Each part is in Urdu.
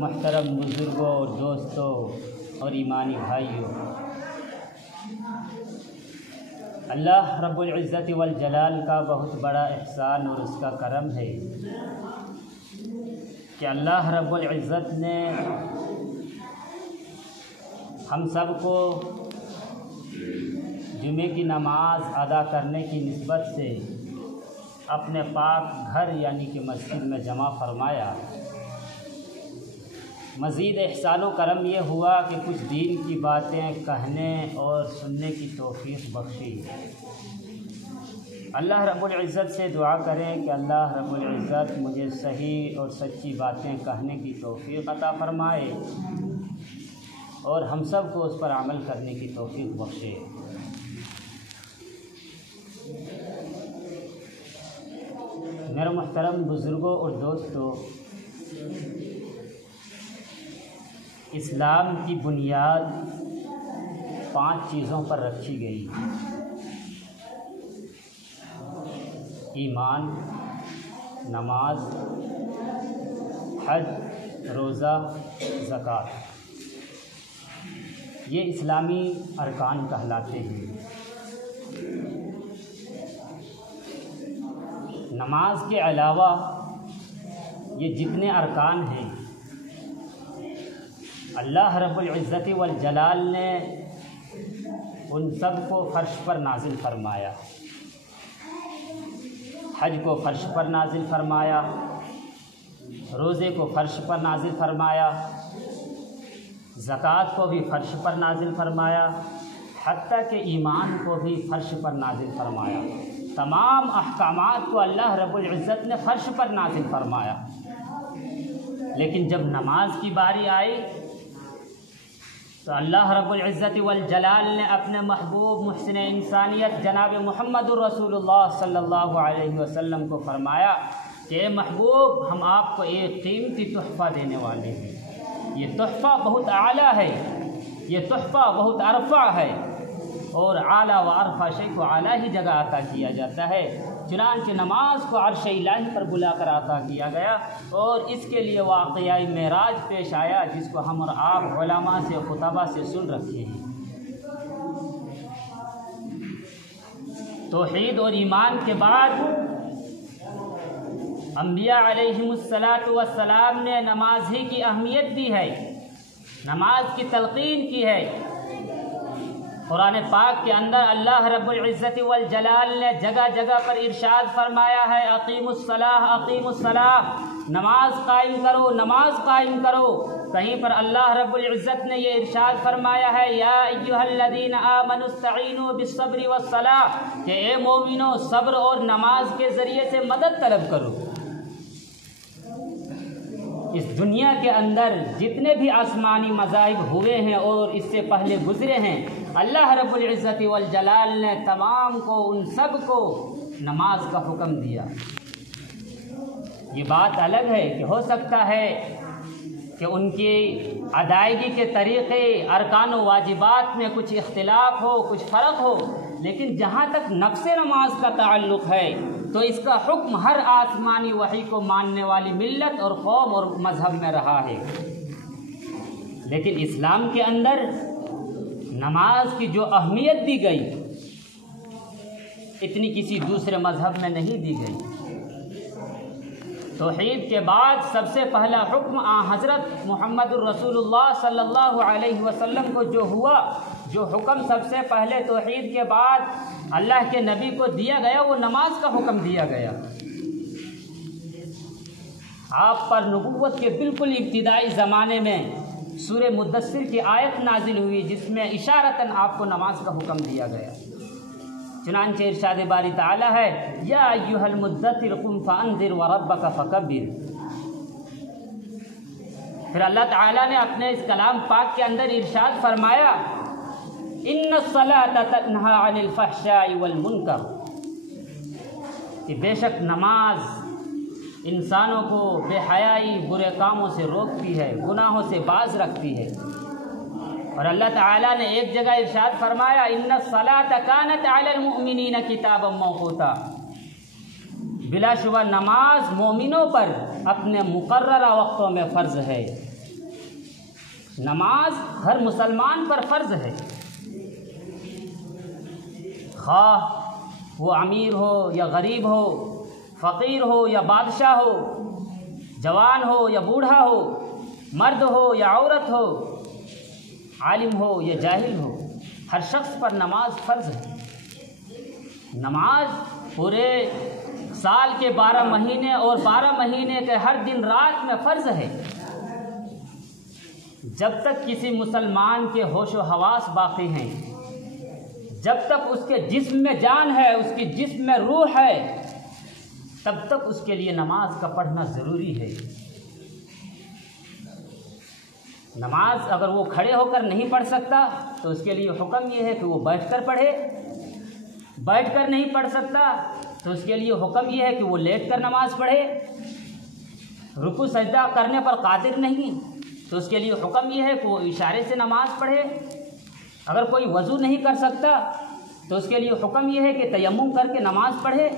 محترم بزرگوں اور دوستوں اور ایمانی بھائیوں، اللہ رب العزت والجلال کا بہت بڑا احسان اور اس کا کرم ہے کہ اللہ رب العزت نے ہم سب کو جمعے کی نماز ادا کرنے کی نسبت سے اپنے پاک گھر یعنی کہ مسجد میں جمع فرمایا۔ مزید احسان و کرم یہ ہوا کہ کچھ دین کی باتیں کہنے اور سننے کی توفیق بخشی۔ اللہ رب العزت سے دعا کریں کہ اللہ رب العزت مجھے صحیح اور سچی باتیں کہنے کی توفیق عطا فرمائے اور ہم سب کو اس پر عمل کرنے کی توفیق بخشے۔ میرے محترم بزرگوں اور دوستوں، اسلام کی بنیاد 5 چیزوں پر رکھی گئی: ایمان، نماز، حج، روزہ، زکوٰۃ۔ یہ اسلامی ارکان کہلاتے ہیں۔ نماز کے علاوہ یہ جتنے ارکان ہیں اللہ رب العزت والجلال نے ان سب کو فرش پر نازل فرمایا۔ حج کو فرش پر نازل فرمایا، روزے کو فرش پر نازل فرمایا، زکوٰۃ کو بھی فرش پر نازل فرمایا، حتیٰ کہ ایمان کو بھی فرش پر نازل فرمایا۔ تمام احکامات کو اللہ رب العزت نے فرش پر نازل فرمایا۔ لیکن جب نماز کی باری آئی تو اللہ رب العزت والجلال نے اپنے محبوب محسن انسانیت جناب محمد الرسول اللہ صلی اللہ علیہ وسلم کو فرمایا کہ اے محبوب، ہم آپ کو ایک قیمتی تحفہ دینے والے ہیں۔ یہ تحفہ بہت اعلیٰ ہے، یہ تحفہ بہت ارفع ہے، اور اعلیٰ و ارفع شے کو اعلیٰ ہی جگہ عطا کیا جاتا ہے۔ چنانچہ نماز کو عرش الہی پر بلا کر عطا کیا گیا، اور اس کے لیے واقعہ معراج پیش آیا جس کو ہم اور آپ علماء سے خطبہ سے سن رکھے ہیں۔ توحید اور ایمان کے بعد انبیاء علیہم السلام نے نماز ہی کی اہمیت دی ہے، نماز کی تلقین کی ہے۔ قرآن پاک کے اندر اللہ رب العزت والجلال نے جگہ جگہ پر ارشاد فرمایا ہے، اقیموا الصلاۃ، اقیموا الصلاۃ، نماز قائم کرو، نماز قائم کرو۔ کہیں پر اللہ رب العزت نے یہ ارشاد فرمایا ہے، یا ایھا الذین آمنوا استعینوا بالصبر والصلاۃ، کہ اے مومنو صبر اور نماز کے ذریعے سے مدد طلب کرو۔ اس دنیا کے اندر جتنے بھی آسمانی مذاہب ہوئے ہیں اور اس سے پہلے گزرے ہیں، اللہ رب العزت والجلال نے تمام کو، ان سب کو نماز کا حکم دیا۔ یہ بات الگ ہے کہ ہو سکتا ہے کہ ان کی ادائیگی کے طریقے، ارکان و واجبات میں کچھ اختلاف ہو، کچھ فرق ہو، لیکن جہاں تک نفس نماز کا تعلق ہے تو اس کا حکم ہر آسمانی وحی کو ماننے والی ملت اور قوم اور مذہب میں رہا ہے۔ لیکن اسلام کے اندر نماز کی جو اہمیت دی گئی اتنی کسی دوسرے مذہب میں نہیں دی گئی۔ توحید کے بعد سب سے پہلا حکم حضرت محمد الرسول اللہ صلی اللہ علیہ وسلم کو جو ہوا، جو حکم سب سے پہلے توحید کے بعد اللہ کے نبی کو دیا گیا، وہ نماز کا حکم دیا گیا۔ آپ پر نبوت کے بالکل ابتدائی زمانے میں سورہ مدثر کی آیت نازل ہوئی جس میں اشارتاً آپ کو نماز کا حکم دیا گیا۔ چنانچہ ارشاد باری تعالی ہے، یا ایھا المدثر قم فانذر وربک فکبر۔ پھر اللہ تعالیٰ نے اپنے اس کلام پاک کے اندر ارشاد فرمایا، ان الصلاۃ تنہی عن الفحشاء والمنکر، کہ بے شک نماز انسانوں کو بے حیائی، برے کاموں سے روکتی ہے، گناہوں سے باز رکھتی ہے۔ اور اللہ تعالیٰ نے ایک جگہ ارشاد فرمایا، ان الصلاۃ کانت علی المؤمنین کتابا موقوتا، بلا شبہ نماز مومنوں پر اپنے مقررہ وقتوں میں فرض ہے۔ نماز ہر مسلمان پر فرض ہے، خواہ وہ امیر ہو یا غریب ہو، فقیر ہو یا بادشاہ ہو، جوان ہو یا بوڑھا ہو، مرد ہو یا عورت ہو، عالم ہو یا جاہل ہو، ہر شخص پر نماز فرض ہے۔ نماز پورے سال کے 12 مہینے اور 12 مہینے کے ہر دن رات میں فرض ہے۔ جب تک کسی مسلمان کے ہوش و حواس باقی ہیں، جب تک اس کے جسم میں جان ہے، اس کی جسم میں روح ہے، تب تک اس کے لیے نماز کا پڑھنا ضروری ہے۔ نماز اگر وہ کھڑے ہو کر نہیں پڑھ سکتا تو اس کے لیے حکم یہ ہے کہ وہ بیٹھ کر پڑھے، بیٹھ کر نہیں پڑھ سکتا تو اس کے لیے حکم یہ ہے کہ وہ لیٹ کر نماز پڑھے، رکوع سجدہ کرنے پر قادر نہیں تو اس کے لیے حکم یہ ہے کہ وہ اشارے سے نماز پڑھے، اگر کوئی وضو نہیں کر سکتا تو اس کے لیے حکم یہ ہے کہ تیمم کر کے نماز پڑھے،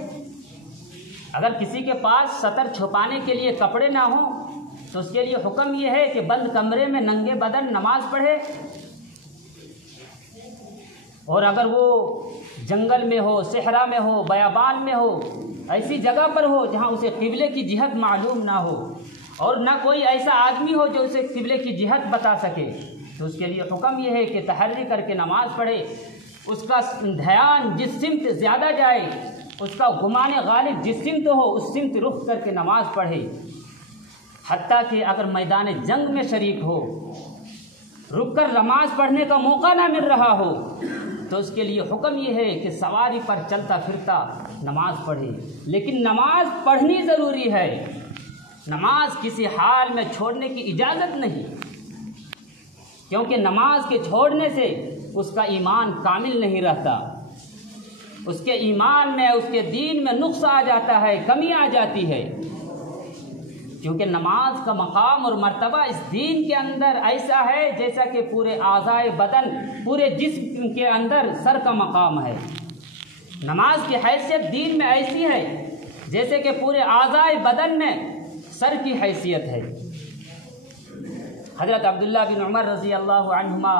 اگر کسی کے پاس سطر چھپانے کے لیے کپڑے نہ ہوں تو اس کے لیے حکم یہ ہے کہ بند کمرے میں ننگے بدن نماز پڑھے، اور اگر وہ جنگل میں ہو، صحرا میں ہو، بیابان میں ہو، ایسی جگہ پر ہو جہاں اسے قبلے کی جہت معلوم نہ ہو اور نہ کوئی ایسا آدمی ہو جو اسے قبلے کی جہت بتا سکے تو اس کے لیے حکم یہ ہے کہ تحری کر کے نماز پڑھے، اس کا دھیان جس سمت زیادہ جائے، اس کا گمان غالب جس سمت ہو اس سمت رخ کر کے نماز پڑھے، حتیٰ کہ اگر میدان جنگ میں شریک ہو، رک کر نماز پڑھنے کا موقع نہ مل رہا ہو تو اس کے لیے حکم یہ ہے کہ سواری پر چلتا پھرتا نماز پڑھے، لیکن نماز پڑھنی ضروری ہے، نماز کسی حال میں چھوڑنے کی اجازت نہیں، کیونکہ نماز کے چھوڑنے سے اس کا ایمان کامل نہیں رہتا، اس کے ایمان میں، اس کے دین میں نقص آ جاتا ہے، کمی آ جاتی ہے، کیونکہ نماز کا مقام اور مرتبہ اس دین کے اندر ایسا ہے جیسا کہ پورے اعضائے بدن، پورے جسم کے اندر سر کا مقام ہے۔ نماز کی حیثیت دین میں ایسی ہے جیسے کہ پورے اعضائے بدن میں سر کی حیثیت ہے۔ حضرت عبداللہ بن عمر رضی اللہ عنہما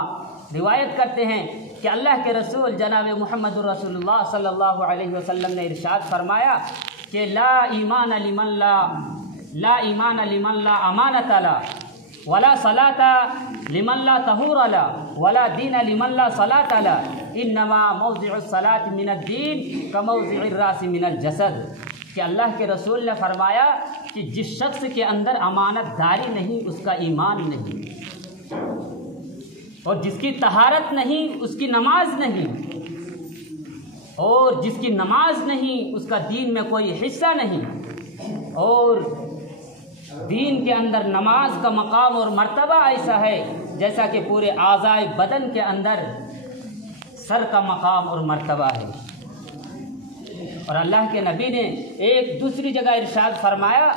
روایت کرتے ہیں کہ اللہ کے رسول جناب محمد رسول اللہ صلی اللہ علیہ وسلم نے ارشاد فرمایا کہ لا ایمان لمن لا امانۃ له ولا صلاۃ لمن لا طہور له ولا دین لمن لا صلاۃ له انما موضع الصلاۃ من الدین كموضع الراس من الجسد، کہ اللہ کے رسول نے فرمایا کہ جس شخص کے اندر امانت داری نہیں اس کا ایمان نہیں، اور جس کی طہارت نہیں اس کی نماز نہیں، اور جس کی نماز نہیں اس کا دین میں کوئی حصہ نہیں، اور دین کے اندر نماز کا مقام اور مرتبہ ایسا ہے جیسا کہ پورے اعضائے بدن کے اندر سر کا مقام اور مرتبہ ہے۔ اور اللہ کے نبی نے ایک دوسری جگہ ارشاد فرمایا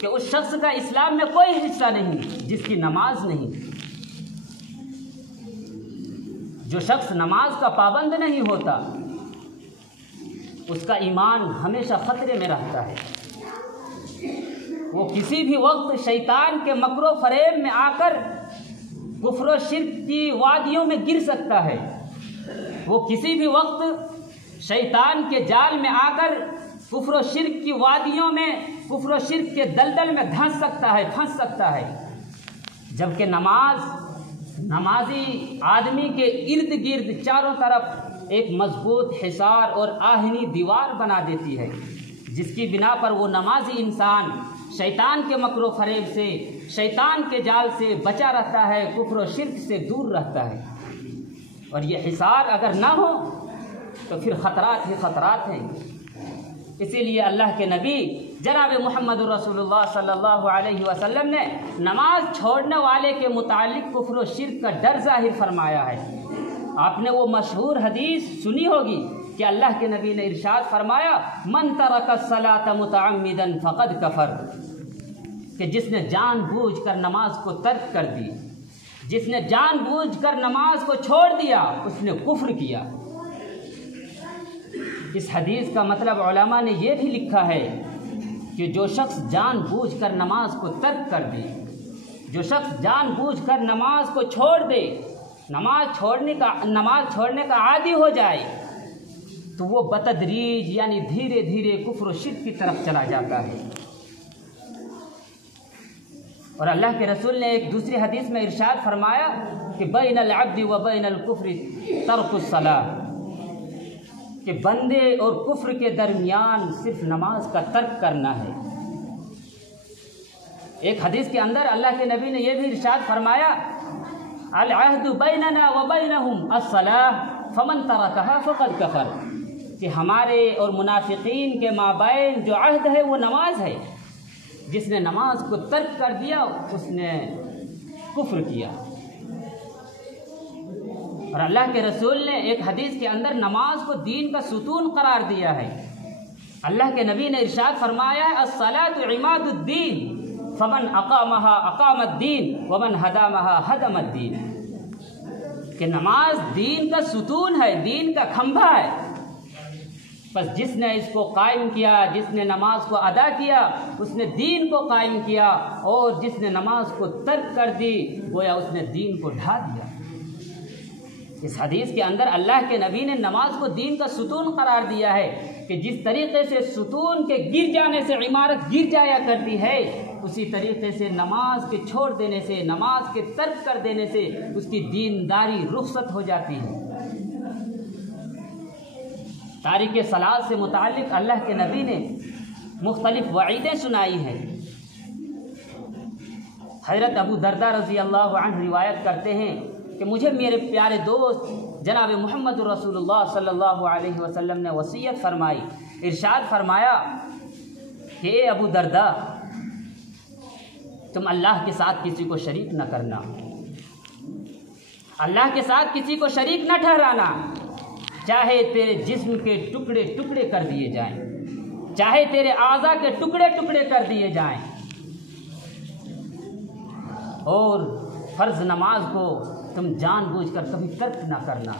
کہ اس شخص کا اسلام میں کوئی حصہ نہیں جس کی نماز نہیں۔ جو شخص نماز کا پابند نہیں ہوتا اس کا ایمان ہمیشہ خطرے میں رہتا ہے، وہ کسی بھی وقت شیطان کے مکر و فریب میں آ کر کفر و شرک کی وادیوں میں گر سکتا ہے، وہ کسی بھی وقت شیطان کے جال میں آ کر کفر و شرک کی وادیوں میں، کفر و شرک کے دلدل میں دھنس سکتا ہے، پھنس سکتا ہے، جبکہ نمازی آدمی کے ارد گرد چاروں طرف ایک مضبوط حصار اور آہنی دیوار بنا دیتی ہے، جس کی بنا پر وہ نمازی انسان شیطان کے مکر و فریب سے، شیطان کے جال سے بچا رہتا ہے، کفر و شرک سے دور رہتا ہے۔ اور یہ حصار اگر نہ ہو تو پھر خطرات ہی خطرات ہیں۔ اسی لیے اللہ کے نبی جناب محمد رسول اللہ صلی اللہ علیہ وسلم نے نماز چھوڑنے والے کے متعلق کفر و شرک کا ڈر ظاہر فرمایا ہے۔ آپ نے وہ مشہور حدیث سنی ہوگی کہ اللہ کے نبی نے ارشاد فرمایا من ترک الصلاۃ متعمدا فقد کفر، کہ جس نے جان بوجھ کر نماز کو ترک کر دی، جس نے جان بوجھ کر نماز کو چھوڑ دیا اس نے کفر کیا۔ اس حدیث کا مطلب علماء نے یہ بھی لکھا ہے کہ جو شخص جان بوجھ کر نماز کو ترک کر دے، جو شخص جان بوجھ کر نماز کو چھوڑ دے، نماز چھوڑنے کا عادی ہو جائے، تو وہ بتدریج یعنی دھیرے دھیرے کفر و شرک کی طرف چلا جاتا ہے۔ اور اللہ کے رسول نے ایک دوسری حدیث میں ارشاد فرمایا کہ بین العبد و بین الکفر ترک الصلاۃ، کہ بندے اور کفر کے درمیان صرف نماز کا ترک کرنا ہے۔ ایک حدیث کے اندر اللہ کے نبی نے یہ بھی ارشاد فرمایا العہد بیننا و بینہم الصلاۃ فمن ترکہا فقد کفر، کہ ہمارے اور منافقین کے مابین جو عہد ہے وہ نماز ہے، جس نے نماز کو ترک کر دیا اس نے کفر کیا۔ اور اللہ کے رسول نے ایک حدیث کے اندر نماز کو دین کا ستون قرار دیا ہے۔ اللہ کے نبی نے ارشاد فرمایا الصلاۃ عماد الدین فمن اقامہا اقام الدین ومن ہدمہا ہدم الدین، کہ نماز دین کا ستون ہے، دین کا کھمبا ہے، بس جس نے اس کو قائم کیا، جس نے نماز کو ادا کیا اس نے دین کو قائم کیا، اور جس نے نماز کو ترک کر دی گویا اس نے دین کو ڈھا دیا۔ اس حدیث کے اندر اللہ کے نبی نے نماز کو دین کا ستون قرار دیا ہے کہ جس طریقے سے ستون کے گر جانے سے عمارت گر جایا کرتی ہے، اسی طریقے سے نماز کے چھوڑ دینے سے، نماز کے ترک کر دینے سے اس کی دینداری رخصت ہو جاتی ہے۔ تارک صلاۃ سے متعلق اللہ کے نبی نے مختلف وعیدیں سنائی ہیں۔ حضرت ابو درداء رضی اللہ عنہ روایت کرتے ہیں کہ مجھے میرے پیارے دوست جناب محمد رسول اللہ صلی اللہ علیہ وسلم نے وصیت فرمائی، ارشاد فرمایا کہ اے ابو درداء، تم اللہ کے ساتھ کسی کو شریک نہ کرنا، اللہ کے ساتھ کسی کو شریک نہ ٹھہرانا، چاہے تیرے جسم کے ٹکڑے ٹکڑے کر دیے جائیں، چاہے تیرے اعضاء کے ٹکڑے ٹکڑے کر دیے جائیں، اور فرض نماز کو تم جان بوجھ کر کبھی ترک نہ کرنا،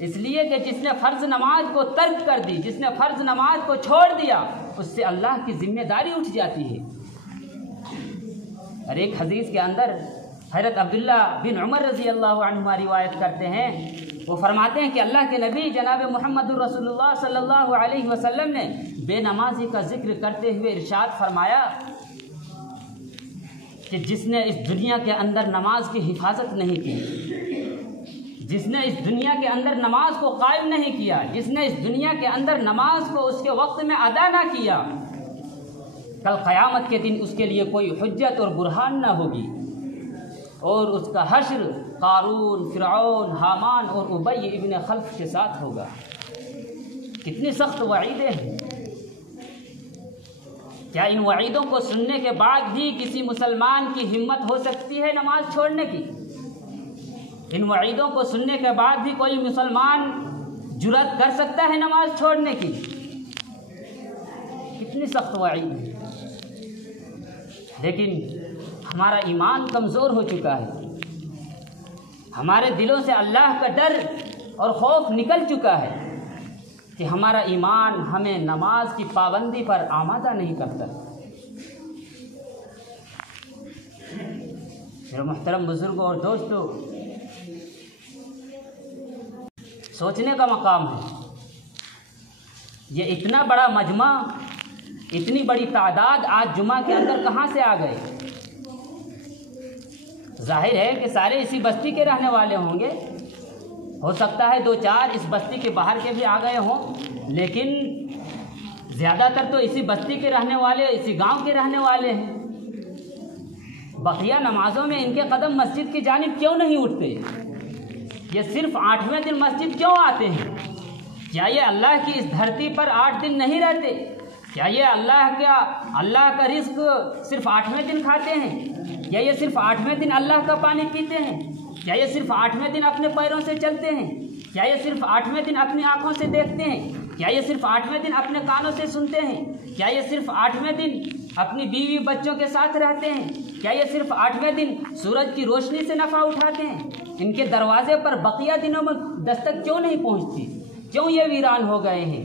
اس لیے کہ جس نے فرض نماز کو ترک کر دی، جس نے فرض نماز کو چھوڑ دیا، اس سے اللہ کی ذمہ داری اٹھ جاتی ہے۔ اور ایک حدیث کے اندر حضرت عبداللہ بن عمر رضی اللہ عنہما روایت کرتے ہیں، وہ فرماتے ہیں کہ اللہ کے نبی جناب محمد رسول اللہ صلی اللہ علیہ وسلم نے بے نمازی کا ذکر کرتے ہوئے ارشاد فرمایا کہ جس نے اس دنیا کے اندر نماز کی حفاظت نہیں کی، جس نے اس دنیا کے اندر نماز کو قائم نہیں کیا، جس نے اس دنیا کے اندر نماز کو اس کے وقت میں ادا نہ کیا، کل قیامت کے دن اس کے لیے کوئی حجت اور برہان نہ ہوگی، اور اس کا حشر قارون، فرعون، حامان اور ابی ابن خلف کے ساتھ ہوگا۔ کتنی سخت وعیدیں ہیں! کیا ان وعیدوں کو سننے کے بعد بھی کسی مسلمان کی ہمت ہو سکتی ہے نماز چھوڑنے کی؟ ان وعیدوں کو سننے کے بعد بھی کوئی مسلمان جرأت کر سکتا ہے نماز چھوڑنے کی؟ کتنی سخت وعید ہے! لیکن ہمارا ایمان کمزور ہو چکا ہے، ہمارے دلوں سے اللہ کا ڈر اور خوف نکل چکا ہے کہ ہمارا ایمان ہمیں نماز کی پابندی پر آمادہ نہیں کرتا۔ میرے محترم بزرگوں اور دوستوں، سوچنے کا مقام ہے، یہ اتنا بڑا مجمع، اتنی بڑی تعداد آج جمعہ کے اندر کہاں سے آ گئے؟ ظاہر ہے کہ سارے اسی بستی کے رہنے والے ہوں گے، ہو سکتا ہے دو چار اس بستی کے باہر کے بھی آ گئے ہوں، لیکن زیادہ تر تو اسی بستی کے رہنے والے، اسی گاؤں کے رہنے والے ہیں۔ بقیہ نمازوں میں ان کے قدم مسجد کی جانب کیوں نہیں اٹھتے؟ یہ صرف 8ویں دن مسجد کیوں آتے ہیں؟ کیا یہ اللہ کی اس دھرتی پر 8 دن نہیں رہتے؟ کیا یہ اللہ کا رزق صرف 8ویں دن کھاتے ہیں؟ کیا یہ صرف 8ویں دن اللہ کا پانی پیتے ہیں؟ کیا یہ صرف 8ویں دن اپنے پیروں سے چلتے ہیں؟ کیا یہ صرف 8ویں دن اپنی آنکھوں سے دیکھتے ہیں؟ کیا یہ صرف 8ویں دن اپنے کانوں سے سنتے ہیں؟ کیا یہ صرف 8ویں دن اپنی بیوی بچوں کے ساتھ رہتے ہیں؟ کیا یہ صرف 8ویں دن سورج کی روشنی سے نفع اٹھاتے ہیں؟ ان کے دروازے پر بقیہ دنوں میں دستک کیوں نہیں پہنچتی؟ کیوں یہ ویران ہو گئے ہیں؟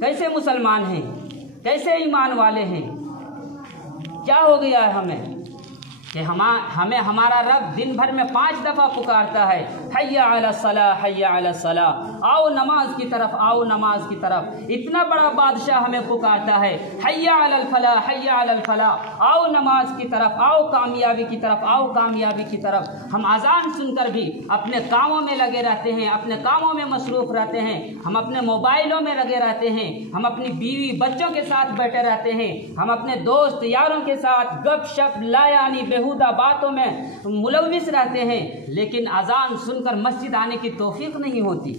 کیسے مسلمان ہیں؟ کیسے ایمان والے ہیں؟ کیا ہو گیا ہے ہمیں؟ کہ ہمیں ہمارا رب دن بھر میں 5 دفعہ پکارتا ہے، حیا علی الصلاۃ حیا علی الصلاۃ، آؤ نماز کی طرف، آؤ نماز کی طرف۔ اتنا بڑا بادشاہ ہمیں پکارتا ہے، حیا علی الفلاح حیا علی الفلاح، آؤ نماز کی طرف، آؤ کامیابی کی طرف، آؤ کامیابی کی طرف۔ ہم اذان سن کر بھی اپنے کاموں میں لگے رہتے ہیں، اپنے کاموں میں مصروف رہتے ہیں، ہم اپنے موبائلوں میں لگے رہتے ہیں، ہم اپنی بیوی بچوں کے ساتھ بیٹھے رہتے ہیں، ہم اپنے دوست یاروں کے ساتھ گپ شپ لا یعنی بیہودہ باتوں میں ملوث رہتے ہیں، لیکن اذان سن کر مسجد آنے کی توفیق نہیں ہوتی۔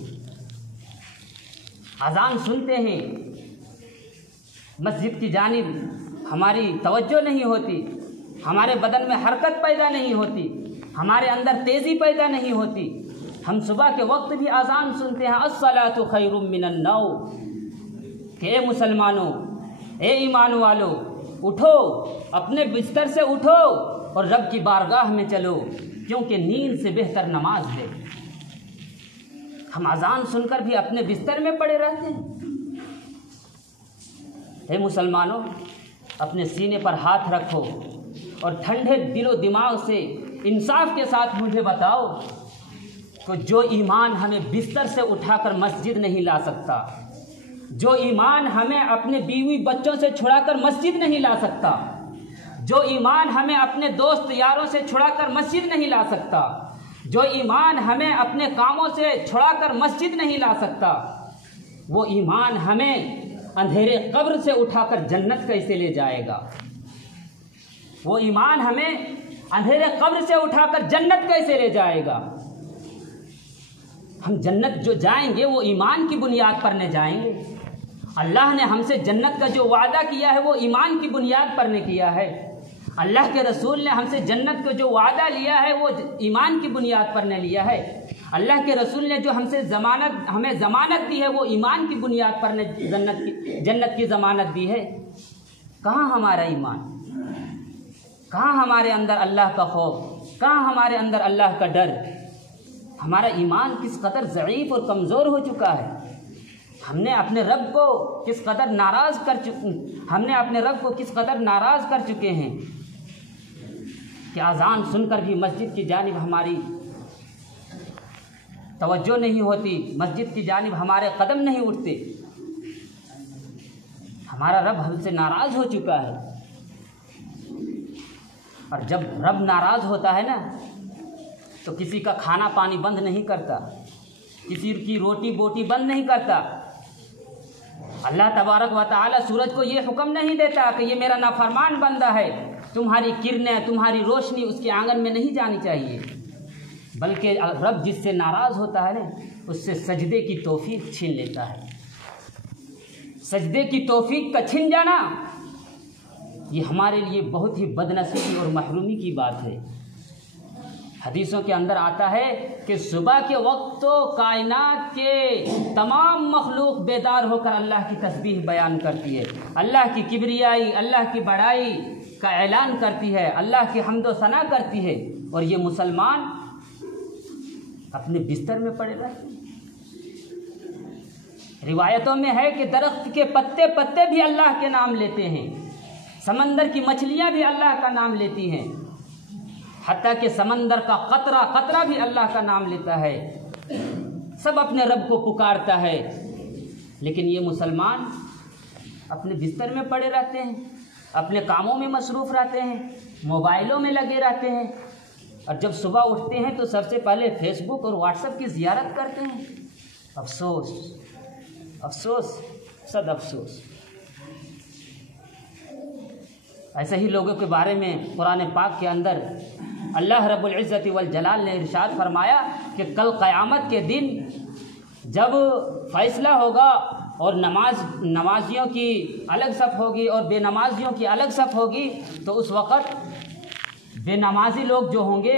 اذان سنتے ہیں، مسجد کی جانب ہماری توجہ نہیں ہوتی، ہمارے بدن میں حرکت پیدا نہیں ہوتی، ہمارے اندر تیزی پیدا نہیں ہوتی۔ ہم صبح کے وقت بھی اذان سنتے ہیں، الصلاۃ خیر من النوم، کہ اے مسلمانوں، اے ایمان والو، اٹھو، اپنے بستر سے اٹھو اور رب کی بارگاہ میں چلو، کیونکہ نیند سے بہتر نماز ہے۔ ہم اذان سن کر بھی اپنے بستر میں پڑے رہتے ہیں۔ اے مسلمانوں، اپنے سینے پر ہاتھ رکھو اور ٹھنڈے دل و دماغ سے انصاف کے ساتھ مجھے بتاؤ کہ جو ایمان ہمیں بستر سے اٹھا کر مسجد نہیں لا سکتا، جو ایمان ہمیں اپنے بیوی بچوں سے چھڑا کر مسجد نہیں لا سکتا، جو ایمان ہمیں اپنے دوست یاروں سے چھڑا کر مسجد نہیں لا سکتا، جو ایمان ہمیں اپنے کاموں سے چھڑا کر مسجد نہیں لا سکتا، وہ ایمان ہمیں اندھیرے قبر سے اٹھا کر جنت کیسے لے جائے گا؟ وہ ایمان ہمیں اندھیرے قبر سے اٹھا کر جنت کیسے لے جائے گا؟ ہم جنت جو جائیں گے وہ ایمان کی بنیاد پر نہ جائیں گے۔ اللہ نے ہم سے جنت کا جو وعدہ کیا ہے وہ ایمان کی بنیاد پر نے کیا ہے۔ اللہ کے رسول نے ہم سے جنت کو جو وعدہ لیا ہے وہ ایمان کی بنیاد پر نے لیا ہے۔ اللہ کے رسول نے جو ہمیں ضمانت دی ہے وہ ایمان کی بنیاد پر نے جنت کی ضمانت دی ہے۔ کہاں ہمارا ایمان؟ کہاں ہمارے اندر اللہ کا خوف؟ کہاں ہمارے اندر اللہ کا ڈر؟ ہمارا ایمان کس قدر ضعیف اور کمزور ہو چکا ہے۔ ہم نے اپنے رب کو کس قدر ناراض کر چکے ہیں کہ اذان سن کر بھی مسجد کی جانب ہماری توجہ نہیں ہوتی، مسجد کی جانب ہمارے قدم نہیں اٹھتے۔ ہمارا رب ہم سے ناراض ہو چکا ہے، اور جب رب ناراض ہوتا ہے نا تو کسی کا کھانا پانی بند نہیں کرتا، کسی کی روٹی بوٹی بند نہیں کرتا۔ اللہ تبارک و تعالی سورج کو یہ حکم نہیں دیتا کہ یہ میرا نافرمان بندہ ہے، تمہاری کرنیں، تمہاری روشنی اس کے آنگن میں نہیں جانی چاہیے، بلکہ رب جس سے ناراض ہوتا ہے نا اس سے سجدے کی توفیق چھین لیتا ہے۔ سجدے کی توفیق کا چھن جانا یہ ہمارے لیے بہت ہی بدنصیبی اور محرومی کی بات ہے۔ حدیثوں کے اندر آتا ہے کہ صبح کے وقت تو کائنات کے تمام مخلوق بیدار ہو کر اللہ کی تسبیح بیان کرتی ہے، اللہ کی کبریائی، اللہ کی بڑائی کا اعلان کرتی ہے، اللہ کی حمد و ثنا کرتی ہے، اور یہ مسلمان اپنے بستر میں پڑے رہتے ہیں۔ روایتوں میں ہے کہ درخت کے پتے پتے بھی اللہ کے نام لیتے ہیں، سمندر کی مچھلیاں بھی اللہ کا نام لیتی ہیں، حتیٰ کہ سمندر کا قطرہ قطرہ بھی اللہ کا نام لیتا ہے، سب اپنے رب کو پکارتا ہے۔ لیکن یہ مسلمان اپنے بستر میں پڑے رہتے ہیں، اپنے کاموں میں مصروف رہتے ہیں، موبائلوں میں لگے رہتے ہیں، اور جب صبح اٹھتے ہیں تو سب سے پہلے فیس بک اور واٹس ایپ کی زیارت کرتے ہیں۔ افسوس افسوس صد افسوس۔ ایسے ہی لوگوں کے بارے میں قرآن پاک کے اندر اللہ رب العزت والجلال نے ارشاد فرمایا کہ کل قیامت کے دن جب فیصلہ ہوگا اور نمازیوں کی الگ صف ہوگی اور بے نمازیوں کی الگ صف ہوگی، تو اس وقت بے نمازی لوگ جو ہوں گے،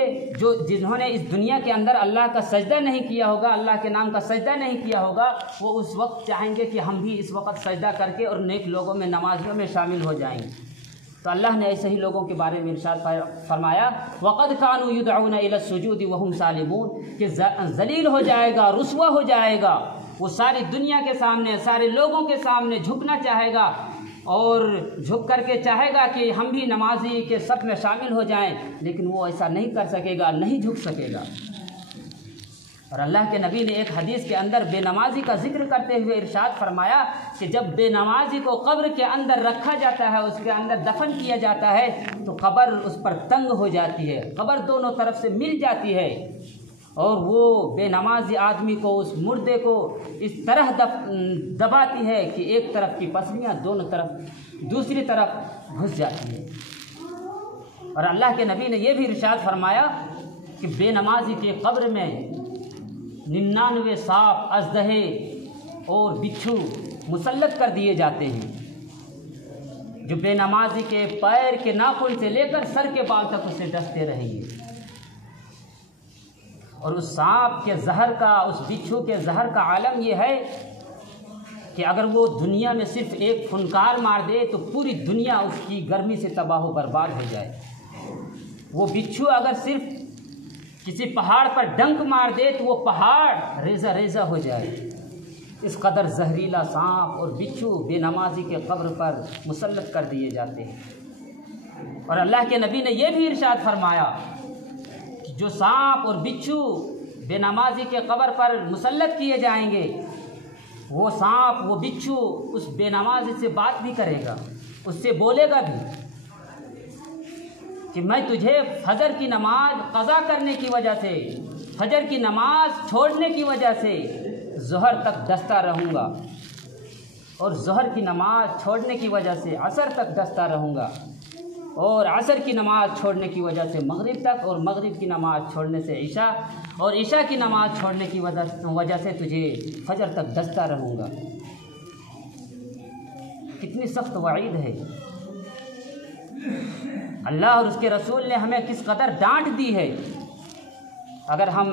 جنہوں نے اس دنیا کے اندر اللہ کا سجدہ نہیں کیا ہوگا، اللہ کے نام کا سجدہ نہیں کیا ہوگا، وہ اس وقت چاہیں گے کہ ہم بھی اس وقت سجدہ کر کے اور نیک لوگوں میں، نمازیوں میں شامل ہو جائیں۔ تو اللہ نے ایسے ہی لوگوں کے بارے میں ارشاد فرمایا وَقَدْ كَانُوا يُدْعَوْنَ إِلَى السُّجُودِ وَهُمْ سَالِمُونَ، کہ ذلیل ہو جائے گا، رسوا ہو جائے گا، وہ ساری دنیا کے سامنے، سارے لوگوں کے سامنے جھکنا چاہے گا، اور جھک کر کے چاہے گا کہ ہم بھی نمازی کے صف میں شامل ہو جائیں، لیکن وہ ایسا نہیں کر سکے گا، نہیں جھک سکے گا۔ اور اللہ کے نبی نے ایک حدیث کے اندر بے نمازی کا ذکر کرتے ہوئے ارشاد فرمایا کہ جب بے نمازی کو قبر کے اندر رکھا جاتا ہے، اس کے اندر دفن کیا جاتا ہے، تو قبر اس پر تنگ ہو جاتی ہے، قبر دونوں طرف سے مل جاتی ہے، اور وہ بے نمازی آدمی کو، اس مردے کو اس طرح دباتی ہے کہ ایک طرف کی پسلیاں دوسری طرف گھس جاتی ہے۔ اور اللہ کے نبی نے یہ بھی ارشاد فرمایا کہ بے نمازی کے قبر میں 99 سانپ، اژدہے اور بچھو مسلط کر دیے جاتے ہیں، جو بے نمازی کے پیر کے ناخن سے لے کر سر کے بال تک اسے ڈستے رہیں گے۔ اور اس سانپ کے زہر کا، اس بچھو کے زہر کا عالم یہ ہے کہ اگر وہ دنیا میں صرف ایک پھنکار مار دے تو پوری دنیا اس کی گرمی سے تباہ و برباد ہو جائے۔ وہ بچھو اگر صرف کسی پہاڑ پر ڈنک مار دے تو وہ پہاڑ ریزہ ریزہ ہو جائے۔ اس قدر زہریلا سانپ اور بچھو بے نمازی کے قبر پر مسلط کر دیے جاتے ہیں۔ اور اللہ کے نبی نے یہ بھی ارشاد فرمایا کہ جو سانپ اور بچھو بے نمازی کے قبر پر مسلط کیے جائیں گے، وہ سانپ، وہ بچھو اس بے نمازی سے بات بھی کرے گا، اس سے بولے گا بھی کہ میں تجھے فجر کی نماز قضا کرنے کی وجہ سے، فجر کی نماز چھوڑنے کی وجہ سے ظہر تک ڈستا رہوں گا، اور ظہر کی نماز چھوڑنے کی وجہ سے عصر تک ڈستا رہوں گا، اور عصر کی نماز چھوڑنے کی وجہ سے مغرب تک، اور مغرب کی نماز چھوڑنے سے عشاء، اور عشاء کی نماز چھوڑنے کی وجہ سے تجھے فجر تک ڈستا رہوں گا۔ کتنی سخت وعید ہے! اللہ اور اس کے رسول نے ہمیں کس قدر ڈانٹ دی ہے۔ اگر ہم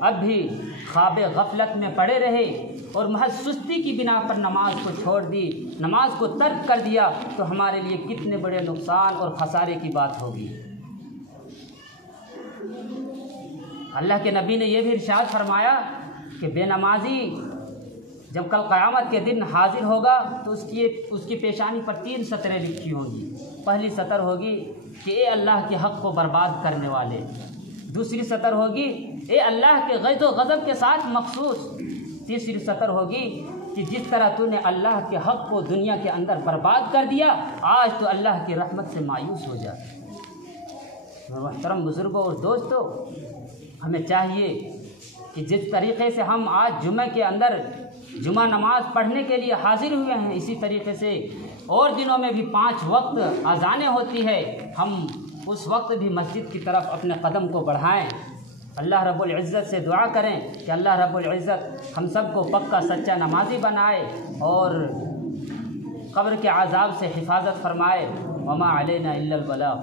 اب بھی خواب غفلت میں پڑے رہے اور محض سستی کی بنا پر نماز کو چھوڑ دی، نماز کو ترک کر دیا، تو ہمارے لیے کتنے بڑے نقصان اور خسارے کی بات ہوگی۔ اللہ کے نبی نے یہ بھی ارشاد فرمایا کہ بے نمازی جب کل قیامت کے دن حاضر ہوگا تو اس کی پیشانی پر 3 سطریں لکھی ہوں گی۔ پہلی سطر ہوگی کہ اے اللہ کے حق کو برباد کرنے والے، دوسری سطر ہوگی اے اللہ کے غیظ و غضب کے ساتھ مخصوص، تیسری سطر ہوگی کہ جس طرح تو نے اللہ کے حق کو دنیا کے اندر برباد کر دیا، آج تو اللہ کی رحمت سے مایوس ہو جا۔ محترم بزرگوں اور دوستوں، ہمیں چاہیے کہ جس طریقے سے ہم آج جمعہ کے اندر جمعہ نماز پڑھنے کے لیے حاضر ہوئے ہیں، اسی طریقے سے اور دنوں میں بھی 5 وقت اذانیں ہوتی ہے، ہم اس وقت بھی مسجد کی طرف اپنے قدم کو بڑھائیں۔ اللہ رب العزت سے دعا کریں کہ اللہ رب العزت ہم سب کو پکا سچا نمازی بنائے اور قبر کے عذاب سے حفاظت فرمائے۔ وما علینا الا البلاغ۔